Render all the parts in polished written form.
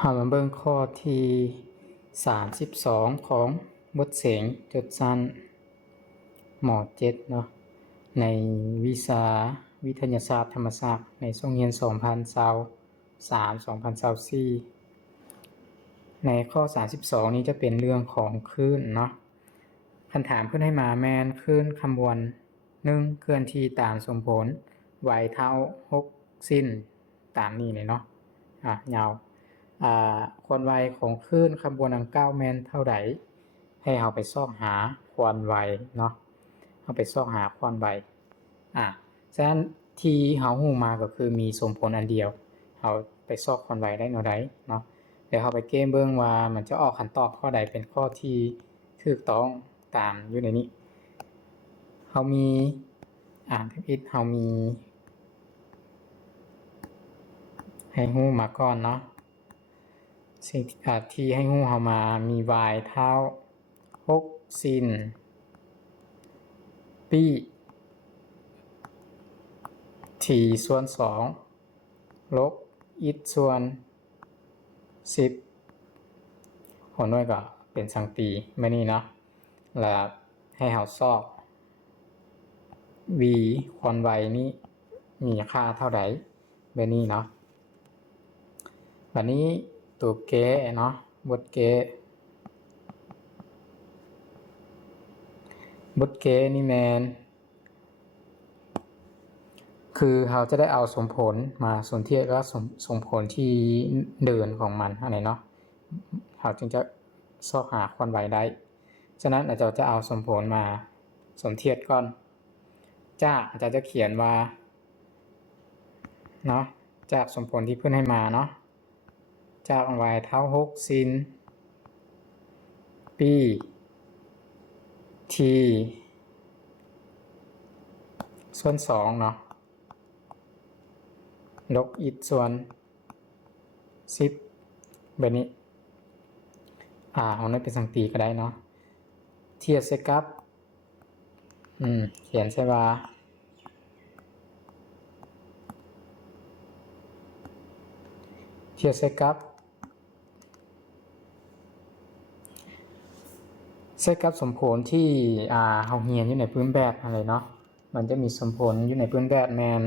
เรามาเบิ่งข้อที่32ของบทเสียงจดสั้นหมอ7เนาะในวิชาวิทยาศาสตร์ธรรมศาสตร์ในช่วงเรียน2023-2024ในข้อ32นี้จะเป็นเรื่องของคลื่นเนาะคำถามขึ้นให้มาแมนคลื่นคำนวณ1เคลื่อนที่ตามสมผลไวเท่า6สิ้นตามนี้เลยเนาะยาวความไวของคลื่นขบวนดังกล่าวแม่นเท่าใดให้เราไปซอกหาความไวเนาะเราไปซอกหาความไวฉะนั้นที่เราฮู้มาก็คือมีสมผลอันเดียวเราไปซอกความไวได้เท่าใดเนาะเดี๋ยวเราไปเกมเบิ่งว่ามันจะออกคำตอบข้อใดเป็นข้อที่ถูกต้องตามอยู่ในนี้เรามีเรามีให้ฮู้มาก่อนเนาะสิ่งที่ให้ฮู้เรามามี y เท่า6ซินปีt ส่วน2ลบ i ส่วน10หัวหน่วยก็เป็นสังตีไม่นี่เนาะแล้วให้เราซอก v ความไวนี้มีค่าเท่าใดแบบนี้เนาะวันนี้ตัวเกเนาะบทเกนี่แมนคือเราจะได้เอาสมผลมาสนเทียบกับสมผลที่เดินของมันอะไรเนาะเราจึงจะซอกหาความไวได้ฉะนั้นอาจารย์จะเอาสมผลมาสมเทียบก่อนอาจารย์จะเขียนว่าเนาะจากสมผลที่เพื่อนให้มาเนาะจาก y เท่า6ซินปี t ส่วน2เนาะลบ i ส่วน10แบบนี้เอานั้นเป็นสังตีก็ได้เนาะเทียบใส่กับเขียนใช่ว่าเทียบใส่กับสมผลที่เราเรียนอยู่ในพื้นแบบอะไรเนาะมันจะมีสมผลอยู่ในพื้นแบบแมน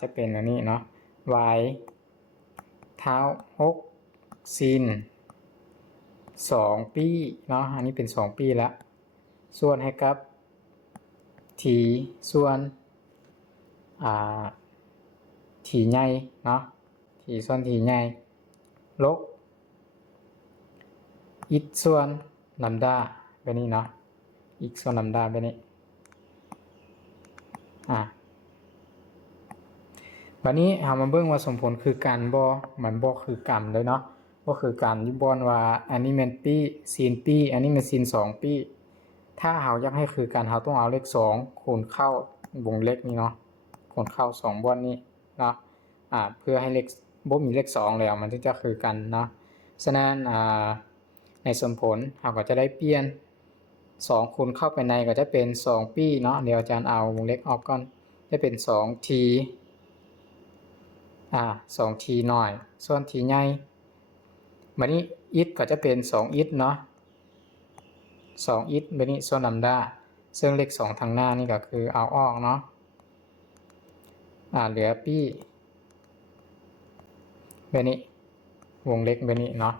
จะเป็นอันนี้เนาะ y เท่า6ซิน2ปีเนาะอันนี้เป็น2ปีแล้วส่วนให้กับ t ส่วนt ใหญ่เนาะ t ส่วน t ใหญ่ลบ x ส่วนลัมดาแบบนี้เนาะ x ส่วนลัมดาแบบนี้วันนี้เรามาเบิ่งว่าสมผลคือกันบ่มันบ่คือกันเลยเนาะบ่คือกันอยู่บ่ว่าอันนี้แม่นปีซีนปีอันนี้แม่นซีน2ปีถ้าเราอยากให้คือกันเราต้องเอาเลข2คูณเข้าวงเล็บนี้เนาะคูณเข้า2บ่อนนี้เนาะเพื่อให้เลขบ่มีเลข2แล้วมันถึงจะคือกันเนาะฉะนั้นในสมผลเราก็จะได้เปลี่ยน2คูณเข้าไปในก็จะเป็น2ปีเนาะเดี๋ยวอาจารย์เอาวงเล็บออกก่อนจะเป็น2t 2t น้อยส่วน t ใหญ่บัดนี้ it ก็จะเป็น2 it เนาะ2 it บัดนี้ส่วนลัมดาซึ่งเลข2ทางหน้านี่ก็คือเอาออกเนาะเหลือปีบัดนี้วงเล็กบัดนี้เนาะ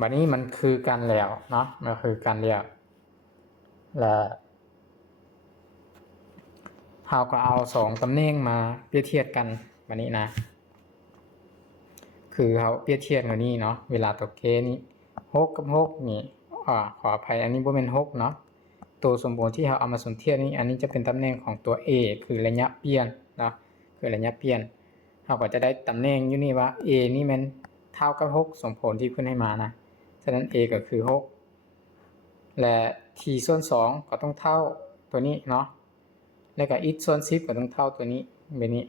บัดนี้มันคือกันแล้วเนาะมันคือกันแล้วแล้วเราก็เอา2ตำแหน่งมาเปรียบเทียบกันบัดนี้นะคือเขาเปรียบเทียบกับนี่เนาะเวลาตัวเกนี้6กับ6นี่ขออภัยอันนี้บ่เป็น6เนาะตัวสมบูรณ์ที่เราเอามาสมเทียบนี้อันนี้จะเป็นตำแหน่งของตัว a คือระยะเปลี่ยนเนาะคือระยะเปลี่ยนเราก็จะได้ตำแหน่งอยู่นี่ว่า a นี่มันเท่ากับ6สมผลที่เพิ่นให้มานะฉะนั้น a ก็คือ6และ t ส่วน2ก็ต้องเท่าตัวนี้เนาะแล้วก็ x ส่วน10ก็ต้องเท่าตัวนี้แบบนี้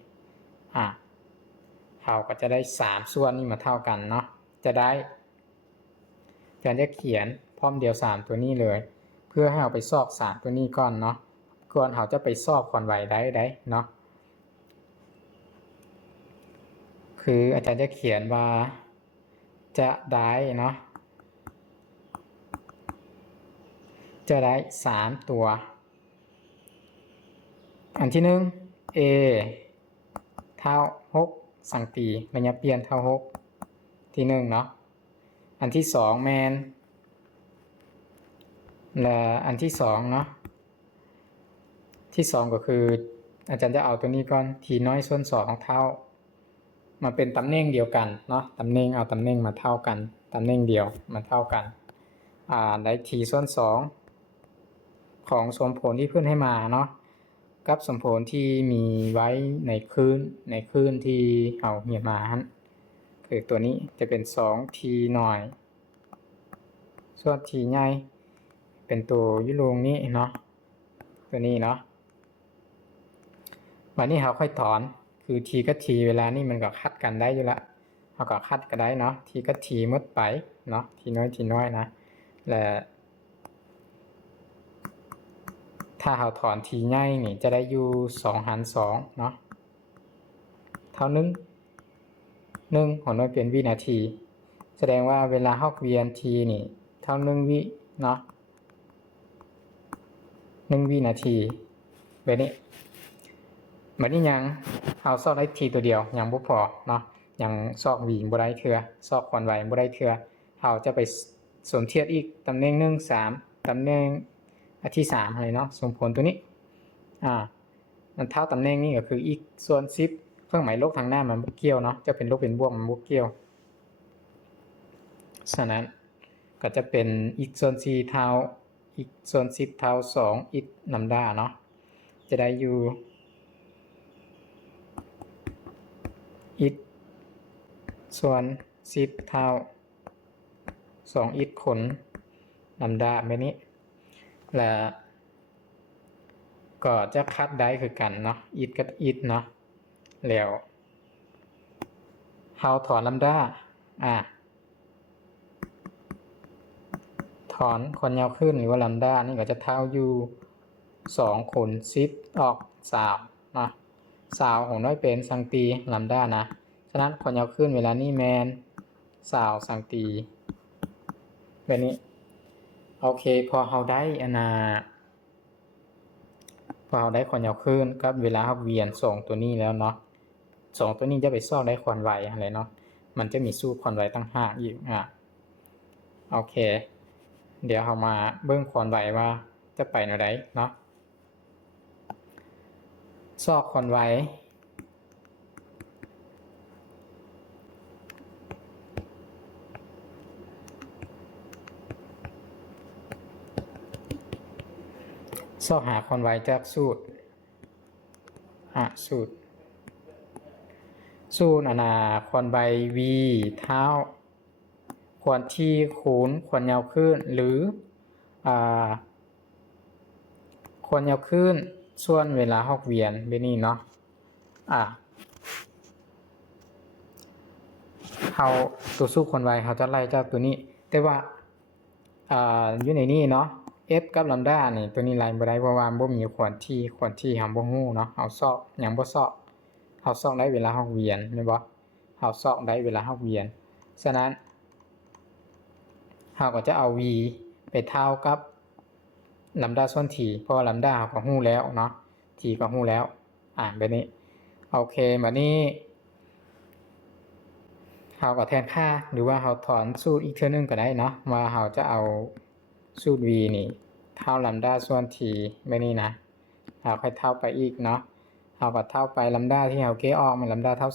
เราก็จะได้3ส่วนนี้มาเท่ากันเนาะจะได้อาจารย์จะเขียนพร้อมเดียว3ตัวนี้เลยเพื่อให้เราไปซอก3ตัวนี้ก่อนเนาะก่อนเราจะไปซอกความไวได้เนาะคืออาจารย์จะเขียนว่า จะได้เนาะจะได้3ตัวอันที่1 a เท่า6สังตีระยะเปลี่ยนเท่า6ที่1เนาะอันที่2แมนและอันที่2เนาะที่2ก็คืออาจารย์จะเอาตัวนี้ก่อน t น้อยส่วน2เท่ามาเป็นตำแหน่งเดียวกันเนาะตำแหน่งเอาตำแหน่งมาเท่ากันตำแหน่งเดียวมาเท่ากันได้ t ส่วน2ของสมผลที่เพื่อนให้มาเนาะกับสมผลที่มีไว้ในคลื่นที่เอาเหียนมาคือตัวนี้จะเป็น 2t หน่อยส่วน t ใหญ่เป็นตัวยุโรนี้เนาะตัวนี้เนาะวันนี้เราค่อยถอนคือ t กับ t เวลานี้มันก็คัดกันได้อยู่ละเราก็คัดกันได้เนาะ t กับ t หมดไปเนาะ t น้อยนะและถ้าเราถอน t ใหญ่นี่จะได้อยู่2 หาร2เนาะเท่า1หัวน้อยเป็นวินาทีแสดงว่าเวลาเราเวียน t นี่เท่า1วิเนาะ1วินาทีแบบนี้บัดนี้ยังเอาซอกได้ t ตัวเดียวยังบ่พอเนาะยังซอกหวีบ่ได้เทื่อซอกคอนไว้บ่ได้เทื่อเราจะไปสมเทียบอีกตำแหน่ง1 3ตำแหน่งอันที่3อะไรเนาะสมผลตัวนี้มันเท่าตำแหน่งนี้ก็คืออีกส่วน10เครื่องหมายลบทางหน้ามันบ่เกี่ยวเนาะจะเป็นลบเป็นบวกมันบ่เกี่ยวฉะนั้นก็จะเป็นอีกส่วน4เท่าอีกส่วน10เท่า2อีกลำดาเนาะจะได้อยู่อีกส่วน10เท่า2อีกขนลำดาแบบนี้และก็จะคัดได้คือกันเนาะอีกกับอีกเนาะแล้วเฮาถอนลำดาถอนคนยาวขึ้นหรือว่าลำดานี่ก็จะเท่าอยู่2คูณ10ออก3เนาะ20ของน้อยเป็นสังตีลำดานะฉะนั้นคนยาวขึ้นเวลานี้แมน20สังตีแบบนี้โอเคพอเราได้พอเราได้คนยาวขึ้นกับเวลาเราเวียน2ตัวนี้แล้วเนาะ2ตัวนี้จะไปซอกได้ควอนไวอะไรเนาะมันจะมีสู้ควอนไวตั้ง5อีกโอเคเดี๋ยวเรามาเบิ่งควอนไวว่าจะไปแนวใดเนาะซอกควอนไวซอกหาควอนไวจากสูตรสูตรควอนไว v เท่าควอนที่คูณควอนยาวขึ้นหรือควอนยาวขึ้นส่วนเวลาหกเวียนแบบนี้เนาะเขาตัวสู้ควอนไวเขาจะไล่จากตัวนี้แต่ว่าอยู่ในนี้เนาะ f กับลำดานี่ตัวนี้ไล่บ่ได้เพราะว่าบ่มีควอนที่เฮาบ่ฮู้เนาะเอาซอกยังบ่ซอกเอาซอกได้เวลาหกเวียนแม่นบ่เอาซอกได้เวลาหกเวียนฉะนั้นเราก็จะเอา v ไปเท่ากับลำดาส่วน t เพราะลำดาเราก็ฮู้แล้วเนาะ t ก็ฮู้แล้วแบบนี้โอเคบัดนี้เราก็แทนค่าหรือว่าเราถอนสูตรอีกเทื่อนึงก็ได้เนาะว่าเราจะเอาสูตร v นี่เท่าลำดาส่วน t แบบนี้นะเราค่อยเท่าไปอีกเนาะเราก็เท่าไปลำดาที่เราเกออกมันลำดาเท่า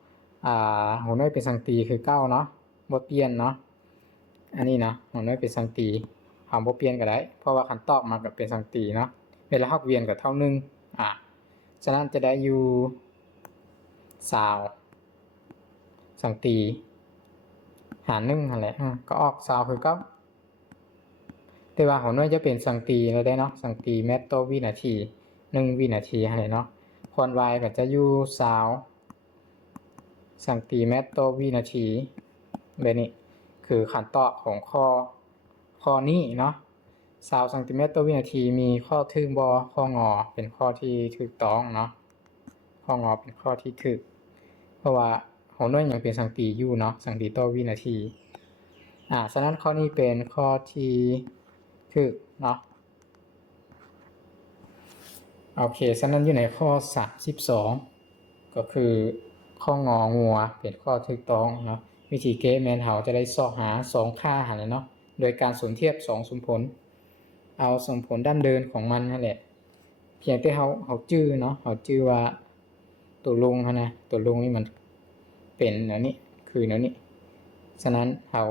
20หัวน้อยเป็นสังตีคือ9เนาะบ่เปลี่ยนเนาะอันนี้นะหัวน้อยเป็นสังตีเอาบ่เปลี่ยนก็ได้เพราะว่าคันตอกมาก็เป็นสังตีเนาะเวลาเฮาเวียนก็เท่า1ฉะนั้นจะได้อยู่20สังตีหาร1นั่นแหละก็ออก20คือ9แต่ว่าหัวน้อยจะเป็นสังตีแล้วได้เนาะสังตีเมตรต่อวินาที1วินาทีหั่นแหละเนาะควอนไวก็จะอยู่20สังตีเมตรต่อวินาทีแบบนี้คือขั้นตอนของข้อนี้เนาะ20ซนต่อวินาทีมีข้อถึกบ่ข้องอเป็นข้อที่ถูกต้องเนาะข้องอเป็นข้อที่ถูกเพราะว่า ของหน่วยยังเป็นสังตีอยู่เนาะสังตีต่อวินาทีฉะนั้นข้อนี้เป็นข้อที่ถูกเนาะโอเคฉะนั้นอยู่ในข้อ32ก็คือข้ององัวเป็นข้อถูกต้องเนาะวิธีแก้แม่นเฮาจะได้สอบหา2ค่าหั่นแหละเนาะโดยการสมเทียบ2สมผลเอาสมผลด้านเดินของมันนั่นแหละเพียงแต่เฮาจื้อเนาะเฮาจื้อว่าตัวลงหั่นนะตัวลงนี่มันเป็นแนวนี้คือแนวนี้ฉะนั้นเฮา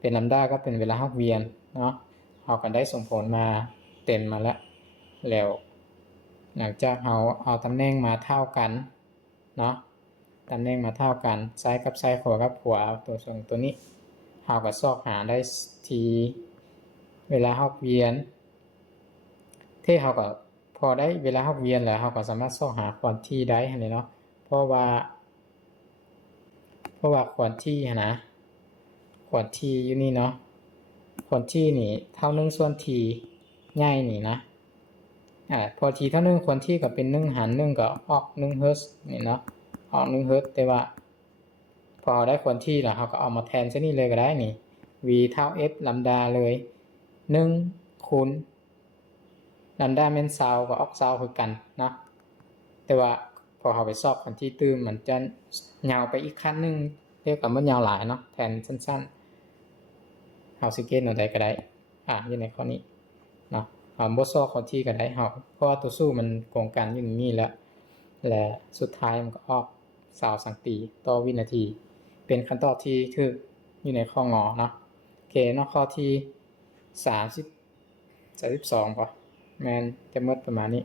เป็นลัมดาก็เป็นเวลาเฮาเวียนเนาะเฮาก็ได้สมผลมาเต็มมาแล้วหลังจากเราเอาตำแหน่งมาเท่ากันเนาะตำแหน่งมาเท่ากันซ้ายกับซ้ายขวากับขวาตัวส่วนตัวนี้เราก็ซอกหาได้ทีเวลาเราเวียนที่เราก็พอได้เวลาเราเวียนแล้วเราก็สามารถซอกหาควอนที่ได้เลยเนาะเพราะว่าควอนที่นะควอนที่อยู่นี่เนาะควอนที่นี่เท่า1ส่วนทีง่ายนี่นะพอทีเท่า1ควอนที่ก็เป็น1หาร1ก็ออก1เฮิรตซ์นี่เนาะออก1เฮิรตซ์แต่ว่าพอได้ควอนที่แล้วเราก็เอามาแทนซะนี่เลยก็ได้นี่ v เท่า f ลัมดาเลย1คูณลัมดาแม่น20ก็ออก20คือกันเนาะแต่ว่าพอเราไปสอบควอนที่ตื้มมันจะยาวไปอีกขั้นนึงเรียกว่ามันยาวหลายเนาะแทนสั้นๆเฮาสิเกตเอาได้ก็ได้อยู่ในข้อนี้เนาะบ่ซอกควอนที่ก็ได้เฮาเพราะว่าตัวสู้มันโกงกันอยู่นี่แล้วและสุดท้ายมันก็ออก20สังตีต่อวินาทีเป็นคำตอบที่ถูกอยู่ในข้องอเนาะโอเคเนาะข้อที่32ป่ะแม่นจะหมดประมาณนี้